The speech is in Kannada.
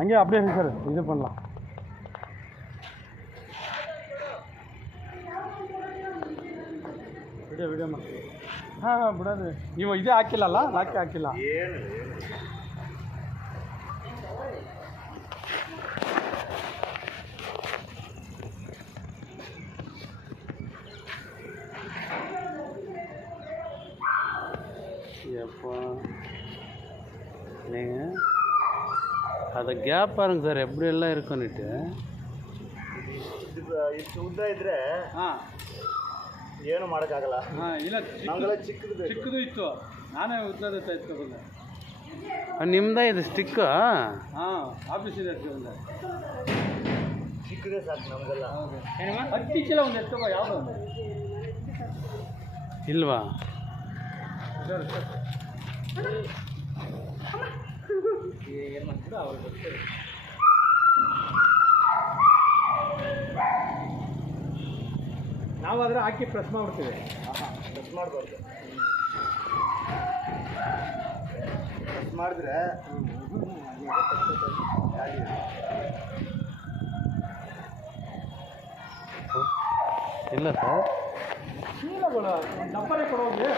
ಹಂಗೆ அப்படியே ಸರ್ ಇದು பண்ணலாம் ವಿಡಿಯೋ ಮಾಡಿ ಹಾಂ ಬಿಡೋದು ನೀವು ಇದೇ ಹಾಕಿಲ್ಲಲ್ಲ ಲಾಕಿ ಹಾಕಿಲ್ಲ எப்போ நீங்கள் அதை கேப் பாருங்க சார் எப்படியெல்லாம் இருக்குன்னுட்டு ಇಷ್ಟು ಉದ್ದ ಇದ್ರೆ ಏನು ಮಾಡೋಕ್ಕಾಗಲ್ಲ. ಇಲ್ಲ ನಮಗೆಲ್ಲ ಚಿಕ್ಕದು ಚಿಕ್ಕದು ಇತ್ತು ನಾನೇ ಉದ್ದದ ಎತ್ಕೊಬಂದೆ ನಿಮ್ದೇ ಇದು ಸ್ಟಿಕ್ಕು ಆಫೀಸಿದೆ ಎತ್ಕೊಬಂದೆ ಚಿಕ್ಕದೇ ಸಾಕು ನಮಗೆಲ್ಲ. ಹತ್ತಿ ಚೀಲ ಒಂದು ಎತ್ಕೊಬ ಯಾವುದು ಇಲ್ವಾ ಏನು ಮಾಡ್ತೀರ ಅವ್ರಿಗೆ ಗೊತ್ತು. ನಾವಾದರೆ ಹಾಕಿ ಪ್ರೆಸ್ ಮಾಡ್ಬಿಡ್ತೀವಿ. ಪ್ರೆಸ್ ಮಾಡಬಾರ್ದು. ಪ್ರೆಸ್ ಮಾಡಿದ್ರೆ ಇಲ್ಲ ಸರ್ ಚೀಲಗಳು ಡಬ್ಬರೇ ಕೊಡೋದು